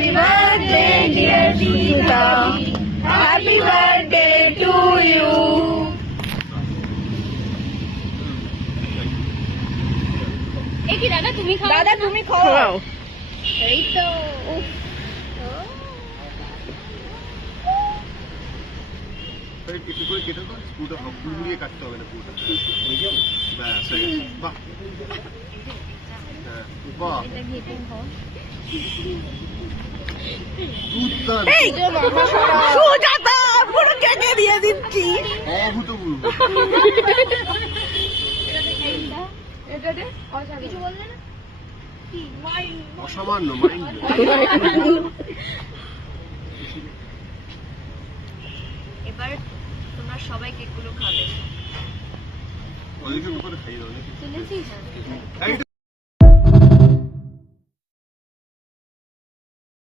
Happy birthday, dear Sita. Happy birthday to you. কি দাদা তুমি খাও? দাদা তুমি খাও। এই তো একটু করে কেটে তো পুরোটা গুড়গুড়িয়ে কাটতে হবে না পুরোটা ব্যাস হয়ে গেছে বাহ হ্যাঁ বাহ এটা ঘেটে খাও। দুর্দান্ত এই যে মামা সুজাতা পুরো কেটে দিয়ে দিচ্ছি। অভূতপূর্ব এটা দে কিছু বললে না কি অসামান্য মাইন্ড এবার তোমরা সবাই কেকগুলো খাবে। অনেক করে খাইয়ে দাও তুলেছিস? নাকি